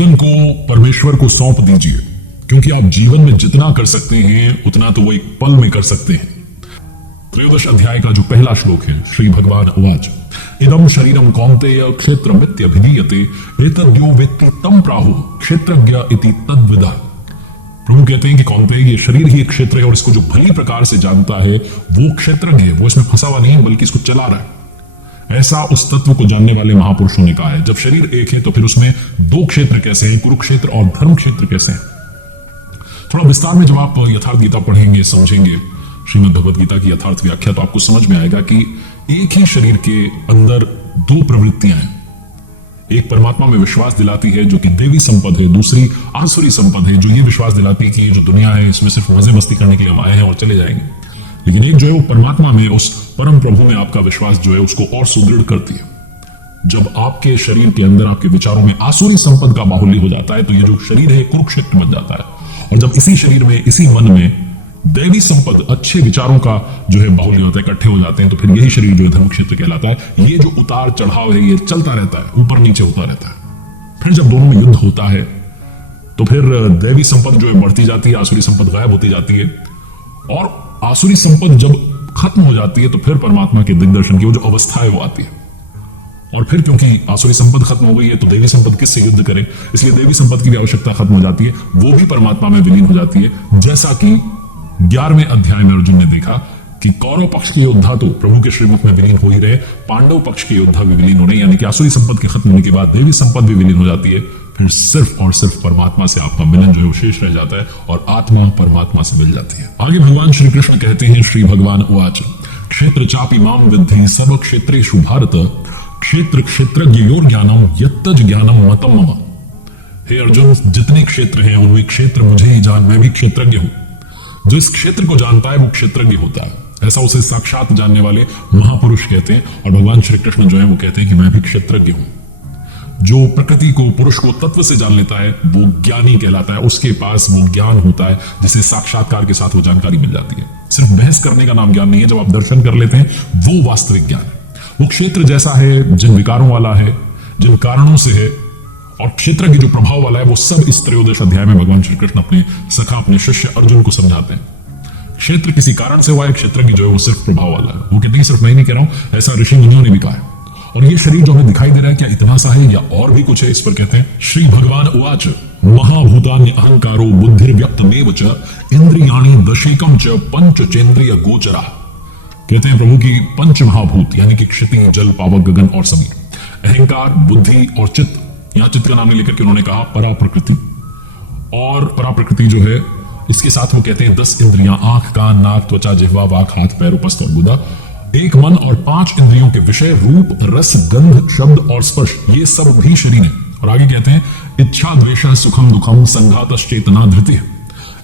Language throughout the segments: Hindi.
जीवन को परमेश्वर को सौंप दीजिए, क्योंकि आप जीवन में जितना कर सकते हैं उतना तो वो एक पल में कर सकते हैं। 13 अध्याय का जो पहला श्लोक है, श्री भगवान उवाच इदम शरीरम कौन्तेय क्षेत्रमित्यभिधीयते एतद्यो वेत्ति तं प्राहुः क्षेत्रज्ञ इति तद्विदः। प्रभु कहते हैं कि कौन्तेय, ये शरीर ही एक क्षेत्र है और इसको जो भली प्रकार से जानता है वो क्षेत्रज्ञ है, वो इसमें फंसा हुआ नहीं है बल्कि इसको चला रहा है। ऐसा उस तत्व को जानने वाले महापुरुषों ने कहा है। जब शरीर एक है तो फिर उसमें दो क्षेत्र कैसे हैं, कुरुक्षेत्र और धर्म क्षेत्र कैसे हैं। थोड़ा विस्तार में जब आप यथार्थ गीता पढ़ेंगे, समझेंगे श्रीमद् भगवद गीता की यथार्थ व्याख्या, तो आपको समझ में आएगा कि एक ही शरीर के अंदर दो प्रवृत्तियां हैं। एक परमात्मा में विश्वास दिलाती है जो कि देवी संपद है, दूसरी आसुरी संपद है जो ये विश्वास दिलाती है कि ये जो दुनिया है इसमें सिर्फ मजे मस्ती करने के लिए हम आए हैं और चले जाएंगे। लेकिन एक जो है वो परमात्मा में, उस परम प्रभु में आपका विश्वास जो है उसको और सुदृढ़ करती है। जब आपके शरीर के अंदर, आपके विचारों में आसुरी संपद का बाहुल्य हो जाता है तो ये जो शरीर है कुरुक्षेत्र बन जाता है। और जब इसी शरीर में, इसी मन में दैवी संपद, अच्छे विचारों का जो है बाहुल्य होता है, इकट्ठे हो जाते हैं, तो फिर यही शरीर जो है धर्म क्षेत्र कहलाता है। ये जो उतार चढ़ाव है ये चलता रहता है, ऊपर नीचे होता रहता है। फिर जब दोनों में युद्ध होता है तो फिर दैवी संपद जो है बढ़ती जाती है, आसुरी संपद गायब होती जाती है। और आसुरी संपद जब खत्म हो जाती है तो फिर परमात्मा के दिग्दर्शन की वो जो अवस्था है वो आती है। और फिर क्योंकि आसुरी संपद खत्म हो गई है तो देवी संपद किससे युद्ध करे, इसलिए देवी संपद की भी आवश्यकता खत्म हो जाती है, वो भी परमात्मा में विलीन हो जाती है। जैसा कि 11वें अध्याय में अर्जुन ने देखा कि कौरव पक्ष के योद्धा तो प्रभु के श्रीमुख में विलीन हो ही रहे, पांडव पक्ष के योद्धा भी विलीन हो रहे, यानी कि आसुरी संपद के खत्म होने के बाद देवी संपद भी विलीन हो जाती है। फिर सिर्फ और सिर्फ परमात्मा से आपका मिलन जो है शेष रह जाता है और आत्मा परमात्मा से मिल जाती है। आगे भगवान श्री कृष्ण कहते हैं, श्री भगवान उवाच क्षेत्र चापि माम विद्धि सर्व क्षेत्रेषु भारत क्षेत्र क्षेत्रज्ञ योर ज्ञानम यत्तज ज्ञानम मतम मम। हे अर्जुन, जितने क्षेत्र हैं उनमें क्षेत्र मुझे ही जान, मैं भी क्षेत्रज्ञ हूं। जो इस क्षेत्र को जानता है वो क्षेत्रज्ञ होता है, ऐसा उसे साक्षात जानने वाले महापुरुष कहते हैं। और भगवान श्री कृष्ण जो है वो कहते हैं कि मैं भी क्षेत्रज्ञ हूं। जो प्रकृति को, पुरुष को तत्व से जान लेता है वो ज्ञानी कहलाता है। उसके पास वो ज्ञान होता है जिसे साक्षात्कार के साथ वो जानकारी मिल जाती है। सिर्फ बहस करने का नाम ज्ञान नहीं है, जब आप दर्शन कर लेते हैं वो वास्तविक ज्ञान है। वो क्षेत्र जैसा है, जिन विकारों वाला है, जिन कारणों से है, और क्षेत्र की जो प्रभाव वाला है, वो सब इस 13 अध्याय में भगवान श्री कृष्ण अपने सखा, अपने शिष्य अर्जुन को समझाते हैं। क्षेत्र किसी कारण से हुआ है, क्षेत्र की जो है वो सिर्फ प्रभाव वाला है। वो कहते हैं सिर्फ मैं नहीं कह रहा हूं, ऐसा ऋषि मुनियों ने भी कहा है। और ये शरीर जो हमें दिखाई दे रहा है, क्या इतना सा है या और भी कुछ है? इस पर कहते हैं श्री भगवान उवाच महाभूतानि अहंकारो बुद्धिर्व्यक्तमेव च इंद्रियाणि दशेकम च पंचचेंद्रिय गोचरा। कहते हैं प्रभु की पंच महाभूत यानी कि क्षिति, जल, पावक, गगन और समीर, अहंकार, बुद्धि और चित्त, यहां चित्त का नाम नहीं लेकर के उन्होंने कहा परा प्रकृति। और परा प्रकृति जो है इसके साथ वो कहते हैं 10 इंद्रियां, आंख, कान, नाक, त्वचा, जिह्वा, वाक, हाथ, पैर, उपस्थ और गुदा, एक मन और 5 इंद्रियों के विषय रूप, रस, गंध, शब्द और स्पर्श, ये सब भी शरीर है। और आगे कहते हैं इच्छा, द्वेष, सुखम, दुखम, संघातश्चेतना, धृति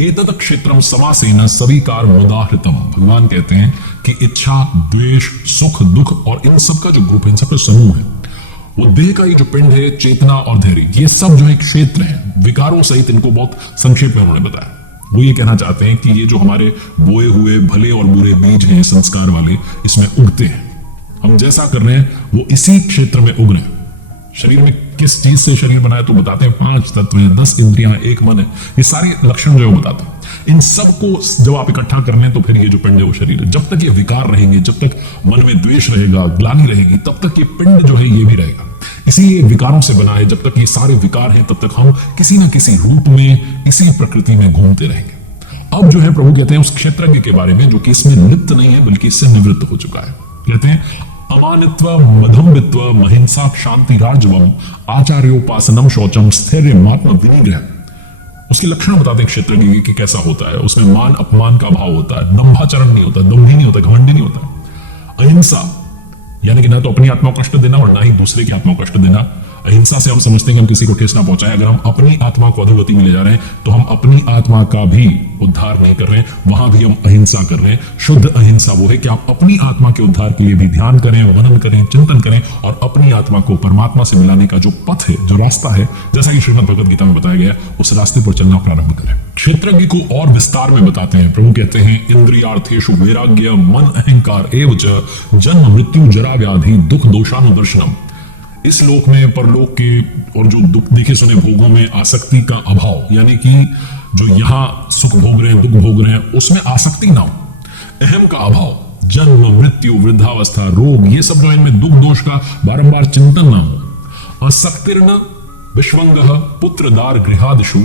एतत् क्षेत्रम समासेन सविकार मुदाहृतम। भगवान कहते हैं कि इच्छा, द्वेष, सुख, दुख और इन सब का जो ग्रुप है, इन सब का समूह है, वो देह का ये जो पिंड है, चेतना और धैर्य, ये सब जो एक क्षेत्र है, विकारों सहित इनको बहुत संक्षेप में उन्होंने बताया। वो ये कहना चाहते हैं कि ये जो हमारे बोए हुए भले और बुरे बीज हैं संस्कार वाले, इसमें उगते हैं। हम जैसा कर रहे हैं वो इसी क्षेत्र में उग रहे हैं। शरीर में किस चीज से शरीर बनाया तो बताते हैं 5 तत्व हैं, 10 इंद्रियां, एक मन है, ये सारे लक्षण जो है वो बताते हैं। इन सबको जब आप इकट्ठा कर लें तो फिर ये जो पिंड है वो शरीर है। जब तक ये विकार रहेंगे, जब तक मन में द्वेष रहेगा, ग्लानि रहेगी, तब तक ये पिंड जो है ये भी रहेगा। इसीलिए विकारों से बना है। जब तक ये सारे विकार हैं तब तक हम किसी न किसी रूप में इसी प्रकृति में घूमते रहेंगे। अब जो है प्रभु कहते हैं उस क्षेत्रज्ञ के बारे में जो कि इसमें लिप्त नहीं है बल्कि इससे निवृत्त हो चुका है। कहते हैं अमानित्व, मधुम्बित्व, महिंसा, क्षांति, राजवम, आचार्योपासनम, शौचम, स्थैर्य, मात्म, विनिग्रह। उसके लक्षण बताते हैं क्षेत्रज्ञ कि कैसा होता है। उसमें मान अपमान का भाव होता है, दंभाचरण नहीं होता, दम्भी नहीं होता, घमंडी नहीं होता। अहिंसा यानी कि ना तो अपनी आत्मा को कष्ट देना और ना ही दूसरे की आत्मा को कष्ट देना। अहिंसा से हम समझते हैं कि हम किसी को ठेस ना पहुंचाएं। अगर हम अपनी आत्मा को अधोगति में ले जा रहे हैं तो हम अपनी आत्मा का भी उद्धार नहीं कर रहे हैं, वहां भी हम अहिंसा कर रहे हैं। शुद्ध अहिंसा वो है कि आप अपनी आत्मा के उद्धार के लिए भी ध्यान करें, मनन करें, चिंतन करें और अपनी आत्मा को परमात्मा से मिलाने का जो पथ है, जो रास्ता है, जैसा कि श्रीमद् भगवद गीता में बताया गया, उस रास्ते पर चलना प्रारंभ करें। क्षेत्रज्ञ को और विस्तार में बताते हैं। प्रभु कहते हैं इंद्रियार्थेषु वैराग्य, मन, अहंकार एवं जन्म, मृत्यु, जरा, व्याधि, दुख, दोषानुदर्शनम। इस लोक में परलोक के और जो दुख देखे सुने भोगों में आसक्ति का अभाव, यानी कि जो यहां सुख भोग रहे हैं, दुख भोग रहे हैं, उसमें आसक्ति ना हो, अहम का अभाव, जन्म मृत्यु वृद्धावस्था रोग, ये सब जो इनमें दुख दोष का बारंबार चिंतन ना हो। असक्तिर्न विश्वंगः पुत्रदार गृहादिषु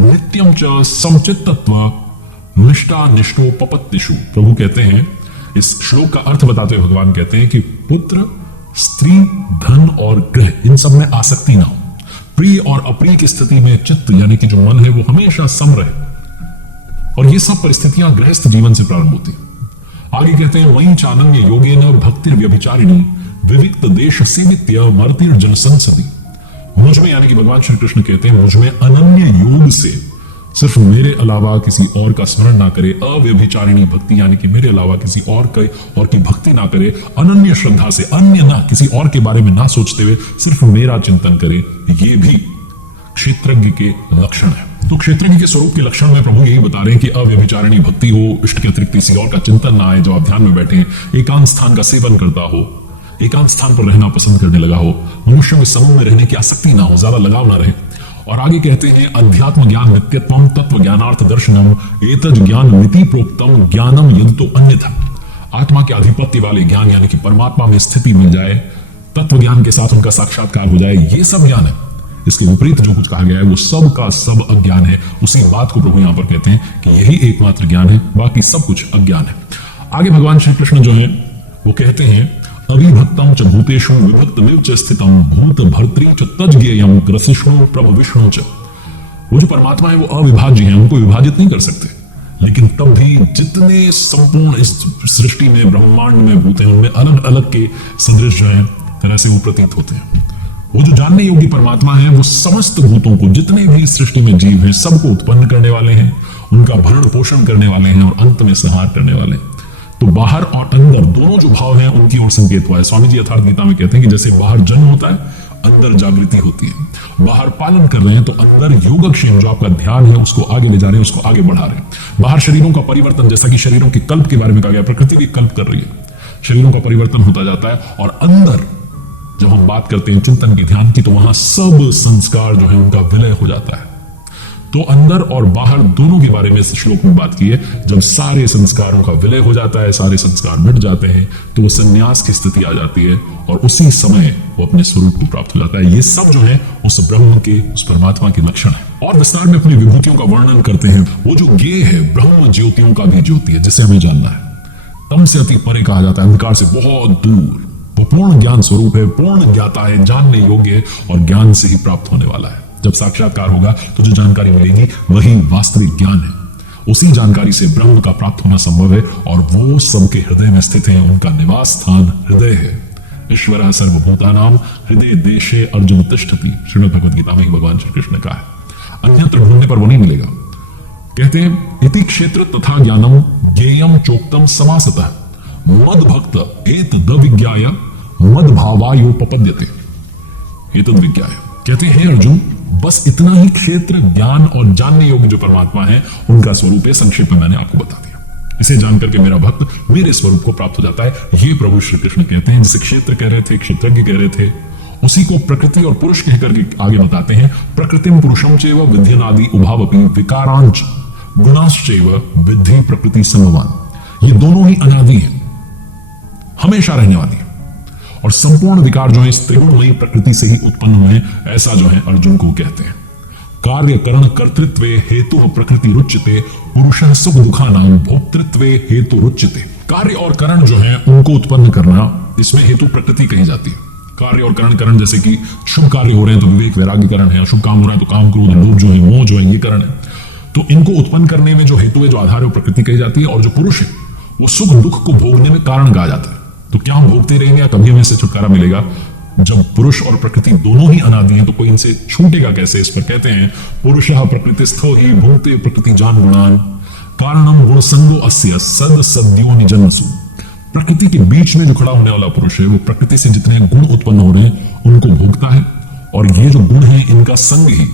नित्यम च समचित्तत्व निष्ठा निष्ठोपपत्तिषु। प्रभु कहते हैं, इस श्लोक का अर्थ बताते हुए भगवान कहते हैं कि पुत्र, स्त्री, धन और गृह, इन सब में आसक्ति ना हो। प्रिय और अप्रिय की स्थिति में चित्त यानी कि जो मन है वो हमेशा सम रहे। और ये सब परिस्थितियां गृहस्थ जीवन से प्रारंभ होती हैं। आगे कहते हैं, वहीं चानन्य योगेन भक्तिर व्यभिचारिणी विविक्त देश सेवित्य मर्तिर जन संसदी। मुझ में यानी कि भगवान श्री कृष्ण कहते हैं, मुझ में अनन्य योग से सिर्फ मेरे अलावा किसी और का स्मरण ना करे, अव्यभिचारिणी भक्ति यानी कि मेरे अलावा किसी और की भक्ति ना करे, अनन्य श्रद्धा से, अन्य ना किसी और के बारे में ना सोचते हुए सिर्फ मेरा चिंतन करे, ये भी क्षेत्रज्ञ के लक्षण है। तो क्षेत्रज्ञ के स्वरूप के लक्षण में प्रभु यही बता रहे हैं कि अव्यभिचारिणी भक्ति हो, इष्ट के अतिरिक्त किसी और का चिंतन ना आए, जब आप ध्यान में बैठे, एकांत स्थान का सेवन करता हो, एकांत स्थान पर रहना पसंद करने लगा हो, मनुष्यों के समूह में रहने की आसक्ति ना हो, ज्यादा लगाव ना रहे। और आगे कहते हैं, अध्यात्म ज्ञान नित्यत्वम तत्व ज्ञानार्थ दर्शनम एतज ज्ञान मिति प्रोक्तम ज्ञानम यदतो अन्यथा। आत्मा के आधिपत्य वाले ज्ञान यानी कि परमात्मा में स्थिति मिल जाए, तत्व ज्ञान के साथ उनका साक्षात्कार हो जाए, ये सब ज्ञान है। इसके विपरीत जो कुछ कहा गया है वो सब का सब अज्ञान है। उसी बात को प्रभु यहां पर कहते हैं कि यही एकमात्र ज्ञान है, बाकी सब कुछ अज्ञान है। आगे भगवान श्री कृष्ण जो है वो कहते हैं, अविभक्तम च भूतेषु विभक्तमिव च स्थितम भूत भर्तृ च तज्ज्ञेयं ग्रसिष्णु प्रभ विष्णु च। वो जो परमात्मा है वो अविभाज्य है, उनको विभाजित नहीं कर सकते, लेकिन तब भी जितने संपूर्ण इस सृष्टि में ब्रह्मांड में भूत हैं उनमें अलग अलग के सदृश जो है तरह से वो प्रतीत होते हैं। वो जो जानने योग्य परमात्मा है वो समस्त भूतों को, जितने भी सृष्टि में जीव हैं, सबको उत्पन्न करने वाले हैं, उनका भरण पोषण करने वाले हैं और अंत में संहार करने वाले हैं। तो बाहर और अंदर दोनों जो भाव हैं उनकी ओर संकेत हुआ है। स्वामी जी यथार्थ गीता में कहते हैं कि जैसे बाहर जन्म होता है, अंदर जागृति होती है। बाहर पालन कर रहे हैं तो अंदर योगक्षेम जो आपका ध्यान है उसको आगे ले जा रहे हैं, उसको आगे बढ़ा रहे हैं। बाहर शरीरों का परिवर्तन, जैसा कि शरीरों के कल्प के बारे में कहा गया, प्रकृति भी कल्प कर रही है, शरीरों का परिवर्तन होता जाता है। और अंदर जब हम बात करते हैं चिंतन की, ध्यान की, तो वहां सब संस्कार जो है उनका विलय हो जाता है। तो अंदर और बाहर दोनों के बारे में इस श्लोक में बात की है। जब सारे संस्कारों का विलय हो जाता है, सारे संस्कार मिट जाते हैं, तो वो संन्यास की स्थिति आ जाती है और उसी समय वो अपने स्वरूप को प्राप्त हो जाता है। ये सब जो है उस ब्रह्म के, उस परमात्मा के लक्षण है। और विस्तार में अपनी विभूतियों का वर्णन करते हैं। वो जो ज्ञेय है, ब्रह्म ज्योतियों का भी ज्योति है, जिसे हमें जानना है। तम से अति परे कहा जाता है, अंधकार से बहुत दूर। वो पूर्ण ज्ञान स्वरूप है, पूर्ण ज्ञाता है, जानने योग्य है और ज्ञान से ही प्राप्त होने वाला है। जब साक्षात्कार होगा तो जो जानकारी मिलेगी वही वास्तविक ज्ञान है। उसी जानकारी से ब्रह्म का प्राप्त होना संभव है और वो सबके हृदय में स्थित है, उनका निवास स्थान हृदय है। ईश्वर सर्वभूतानाम हृदय देशे अर्जुन तिष्ठति, श्रीमद् भगवद गीता में ही भगवान श्री कृष्ण ने कहा है। अन्यत्र ढूंढने पर वो नहीं मिलेगा। कहते हैं, इति क्षेत्र तथा ज्ञानम ज्ञेयम चोक्तम समासतः मद भक्त एतद विज्ञाय मद भावायोपपद्यते। एतद विज्ञाय कहते हैं, अर्जुन बस इतना ही क्षेत्र, ज्ञान और जानने योग्य जो परमात्मा है उनका स्वरूप है। संक्षेप में मैंने आपको बता दिया। इसे जानकर के मेरा भक्त मेरे स्वरूप को प्राप्त हो जाता है। ये प्रभु श्री कृष्ण कहते हैं। जिसे क्षेत्र कह रहे थे, क्षेत्रज्ञ कह रहे थे, उसी को प्रकृति और पुरुष कहकर के आगे बताते हैं। प्रकृतिम पुरुषम चैव विध्यनादि उभावपि विकारांच गुणाश्चैव विद्धि प्रकृति समवान। ये दोनों ही अनादि है, हमेशा रहने वाली है और संपूर्ण विकार जो है इस त्रिगुणमयी प्रकृति से ही उत्पन्न हुए हैं। ऐसा जो है अर्जुन को कहते हैं। कार्य करण कर्तृत्व हेतु प्रकृति रुच्यते पुरुषः सुख दुखानां भोक्तृत्व हेतु रुच्यते। कार्य और करण जो है उनको उत्पन्न करना, इसमें हेतु प्रकृति कही जाती है। कार्य और करण जैसे कि शुभ कार्य हो रहे हैं तो विवेक वैराग्य करण है, अशुभ काम हो रहा है तो काम क्रोध लोभ जो है, मोह जो है, ये करण है। तो इनको उत्पन्न करने में जो हेतु है, जो आधार है, वो प्रकृति कही जाती है। और जो पुरुष है वो सुख दुख को भोगने में कारण कहा जाता है। तो क्या हम भोगते रहेंगे, कभी हमें इससे छुटकारा मिलेगा? जब पुरुष और प्रकृति दोनों ही अनादि हैं तो कोई इनसे छूटेगा कैसे? इस पर कहते हैं, पुरुषः प्रकृतिस्थो हि भुंक्ते प्रकृति जान गुणान कारणम गुण संगो अस्य सद सद्यो निजन्मसु। प्रकृति के बीच में जो खड़ा होने वाला पुरुष है वो प्रकृति से जितने गुण उत्पन्न हो रहे हैं उनको भोगता है और ये जो गुण है इनका संग ही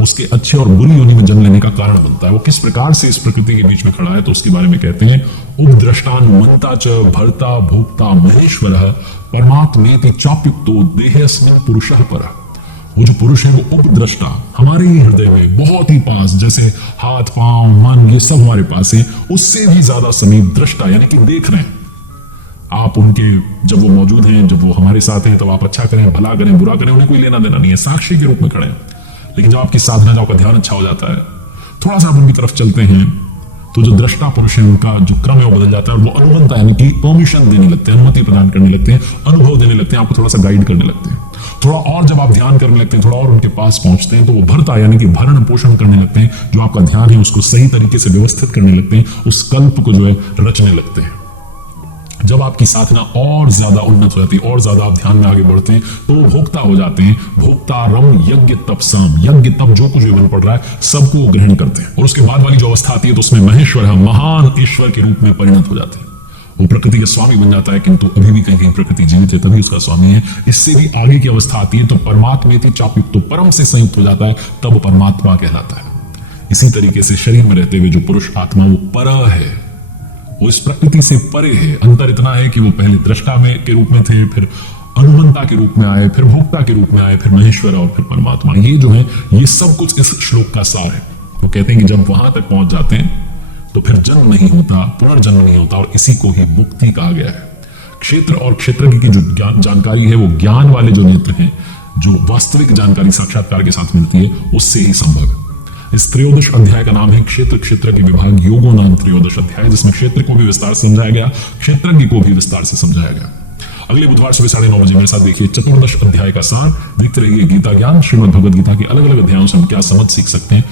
उसके अच्छे और बुरी योनि में जन्म लेने का कारण बनता है। वो किस प्रकार से इस प्रकृति के बीच में खड़ा है तो उसके बारे में कहते हैं, उपद्रष्टान मंता च भर्ता भोक्ता महेश्वरः परमात्मेति चाप्युक्तो देहेऽस्मिन् पुरुषः परः। वो जो पुरुष है वो उपद्रष्टा, हमारे ही हृदय में बहुत ही पास, जैसे हाथ पांव मन ये सब हमारे पास है, उससे भी ज्यादा समीप दृष्टा, यानी कि देख रहे हैं आप उनके, जब वो मौजूद हैं, जब वो हमारे साथ हैं, तब आप अच्छा करें भला करें बुरा करें, उन्हें कोई लेना देना नहीं है, साक्षी के रूप में खड़े हैं। लेकिन जब आपकी साधना, जब आपका ध्यान अच्छा हो जाता है, थोड़ा सा आप उनकी तरफ चलते हैं, तो जो दृष्टा पुरुष है उनका जो क्रम है वो बदल जाता है और वो अनुमंता यानी कि परमिशन देने लगते हैं, अनुमति प्रदान करने लगते हैं, अनुभव देने लगते हैं, आपको थोड़ा सा गाइड करने लगते हैं। थोड़ा और जब आप ध्यान करने लगते हैं, थोड़ा और उनके पास पहुंचते हैं, तो वो भरता यानी कि भरण पोषण करने लगते हैं, जो आपका ध्यान है उसको सही तरीके से व्यवस्थित करने लगते हैं, उस कल्प को जो है रचने लगते हैं। जब आपकी साधना और ज्यादा उन्नत हो जाती है और ज्यादा आप ध्यान में आगे बढ़ते हैं, तो वो भोक्ता हो जाते हैं। भोक्ता रम यज्ञ तपसाम, यज्ञ तप जो कुछ भी बन पड़ रहा है सबको वो ग्रहण करते हैं। और उसके बाद वाली जो अवस्था आती है तो उसमें महेश्वर है, महान ईश्वर के रूप में परिणत हो जाते हैं। वो प्रकृति का स्वामी बन जाता है, किंतु अभी भी कहीं कहीं प्रकृति जीवित है तभी उसका स्वामी है। इससे भी आगे की अवस्था आती है तो परमात्मेति चाप्युक्त, तो परम से संयुक्त हो जाता है, तब परमात्मा कहलाता है। इसी तरीके से शरीर में रहते हुए जो पुरुष आत्मा वो पर है, वो इस प्रकृति से परे है। अंतर इतना है कि वो पहले दृष्टा में के रूप में थे, फिर अनुमंता के रूप में आए, फिर भोक्ता के रूप में आए, फिर महेश्वर और फिर परमात्मा। ये जो है ये सब कुछ इस श्लोक का सार है। वो कहते हैं कि जब वहां तक पहुंच जाते हैं तो फिर जन्म नहीं होता, पुनर्जन्म नहीं होता, और इसी को ही मुक्ति कहा गया है। क्षेत्र और क्षेत्रज्ञ की जो जानकारी है वो ज्ञान वाले जो नेत्र हैं, जो वास्तविक जानकारी साक्षात्कार के साथ मिलती है, उससे ही संभव है। इस त्रयोदश अध्याय का नाम है क्षेत्र क्षेत्र के विभाग योगो नाम त्रयोदश अध्याय, जिसमें क्षेत्र को भी विस्तार से समझाया गया, क्षेत्रज्ञ को भी विस्तार से समझाया गया। अगले बुधवार सुबह 9:30 बजे मेरे साथ देखिए चतुर्दश अध्याय का सार। देखते रहिए गीता ज्ञान, श्रीमद् भगवद गीता के अलग अलग अध्यायों से हम क्या समझ सीख सकते हैं